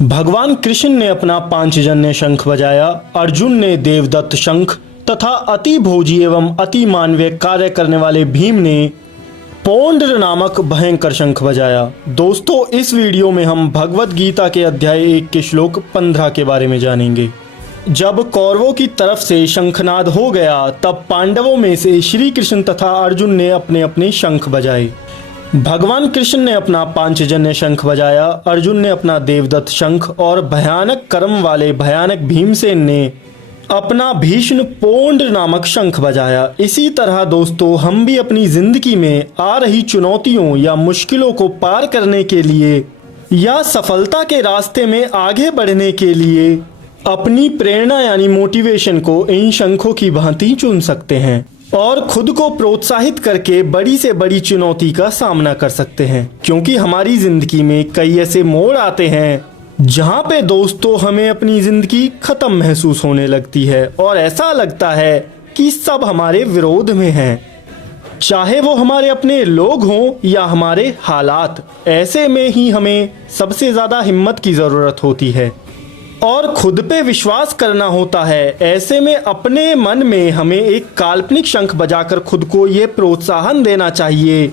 भगवान कृष्ण ने अपना पांचजन्य शंख बजाया, अर्जुन ने देवदत्त शंख तथा अति भोजी एवं अति मानवीय कार्य करने वाले भीम ने पौंड्र नामक भयंकर शंख बजाया। दोस्तों, इस वीडियो में हम भगवत गीता के अध्याय 1 के श्लोक 15 के बारे में जानेंगे। जब कौरवों की तरफ से शंखनाद हो गया, तब पांडवों में से श्री कृष्ण तथा अर्जुन ने अपने अपने शंख बजाए। भगवान कृष्ण ने अपना पांचजन्य शंख बजाया, अर्जुन ने अपना देवदत्त शंख और भयानक कर्म वाले भयानक भीमसेन ने अपना भीष्म पौंड्र नामक शंख बजाया। इसी तरह दोस्तों, हम भी अपनी जिंदगी में आ रही चुनौतियों या मुश्किलों को पार करने के लिए या सफलता के रास्ते में आगे बढ़ने के लिए अपनी प्रेरणा यानी मोटिवेशन को इन शंखों की भांति चुन सकते हैं और खुद को प्रोत्साहित करके बड़ी से बड़ी चुनौती का सामना कर सकते हैं। क्योंकि हमारी जिंदगी में कई ऐसे मोड़ आते हैं जहां पे दोस्तों हमें अपनी जिंदगी खत्म महसूस होने लगती है और ऐसा लगता है कि सब हमारे विरोध में हैं, चाहे वो हमारे अपने लोग हों या हमारे हालात। ऐसे में ही हमें सबसे ज्यादा हिम्मत की जरूरत होती है और खुद पे विश्वास करना होता है। ऐसे में अपने मन में हमें एक काल्पनिक शंख बजाकर खुद को ये प्रोत्साहन देना चाहिए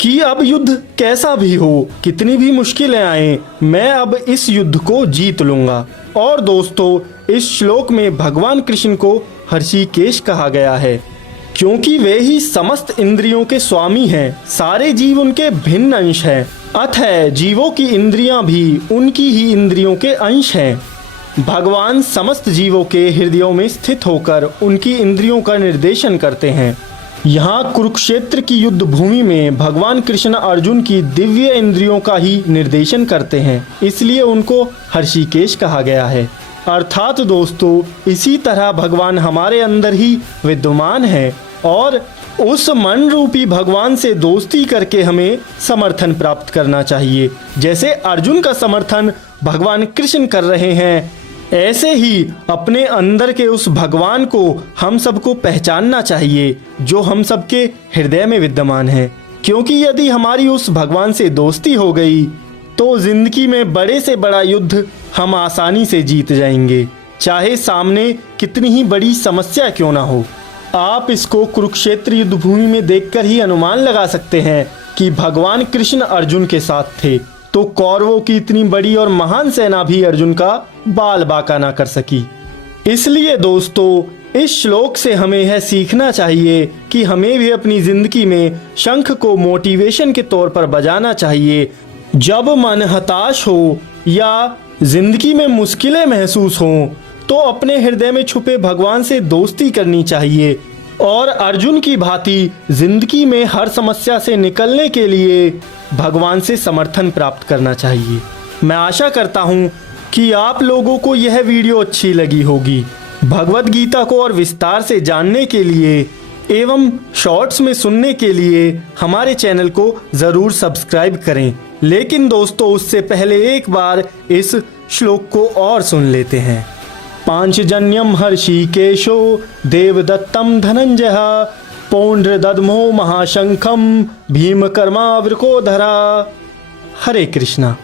कि अब युद्ध कैसा भी हो, कितनी भी मुश्किलें आए, मैं अब इस युद्ध को जीत लूंगा। और दोस्तों, इस श्लोक में भगवान कृष्ण को हर्षिकेश कहा गया है क्योंकि वे ही समस्त इंद्रियों के स्वामी हैं। सारे जीव उनके भिन्न अंश हैं, अतः जीवों की इंद्रियां भी उनकी ही इंद्रियों के अंश हैं। भगवान समस्त जीवों के हृदयों में स्थित होकर उनकी इंद्रियों का निर्देशन करते हैं। यहाँ कुरुक्षेत्र की युद्ध भूमि में भगवान कृष्ण अर्जुन की दिव्य इंद्रियों का ही निर्देशन करते हैं, इसलिए उनको हर्षिकेश कहा गया है। अर्थात दोस्तों, इसी तरह भगवान हमारे अंदर ही विद्यमान है और उस मन रूपी भगवान से दोस्ती करके हमें समर्थन प्राप्त करना चाहिए। जैसे अर्जुन का समर्थन भगवान कृष्ण कर रहे हैं, ऐसे ही अपने अंदर के उस भगवान को हम सबको पहचानना चाहिए जो हम सबके हृदय में विद्यमान है। क्योंकि यदि हमारी उस भगवान से दोस्ती हो गई तो जिंदगी में बड़े से बड़ा युद्ध हम आसानी से जीत जाएंगे, चाहे सामने कितनी ही बड़ी समस्या क्यों ना हो। आप इसको कुरुक्षेत्र युद्ध भूमि में देखकर ही अनुमान लगा सकते हैं कि भगवान कृष्ण अर्जुन के साथ थे तो कौरवों की इतनी बड़ी और महान सेना भी अर्जुन का बाल बाका ना कर सकी। इसलिए दोस्तों, इस श्लोक से हमें यह सीखना चाहिए कि हमें भी अपनी जिंदगी में शंख को मोटिवेशन के तौर पर बजाना चाहिए। जब मन हताश हो या जिंदगी में मुश्किलें महसूस हों तो अपने हृदय में छुपे भगवान से दोस्ती करनी चाहिए और अर्जुन की भांति जिंदगी में हर समस्या से निकलने के लिए भगवान से समर्थन प्राप्त करना चाहिए। मैं आशा करता हूँ कि आप लोगों को यह वीडियो अच्छी लगी होगी। भगवत गीता को और विस्तार से जानने के लिए एवं शॉर्ट्स में सुनने के लिए हमारे चैनल को ज़रूर सब्सक्राइब करें। लेकिन दोस्तों, उससे पहले एक बार इस श्लोक को और सुन लेते हैं। पांचजन्यम हर्षिकेशो देवदत्तम धनंजय पौंड्र दद्मो महाशंखम भीमकर्मा वृकोधरा। हरे कृष्णा।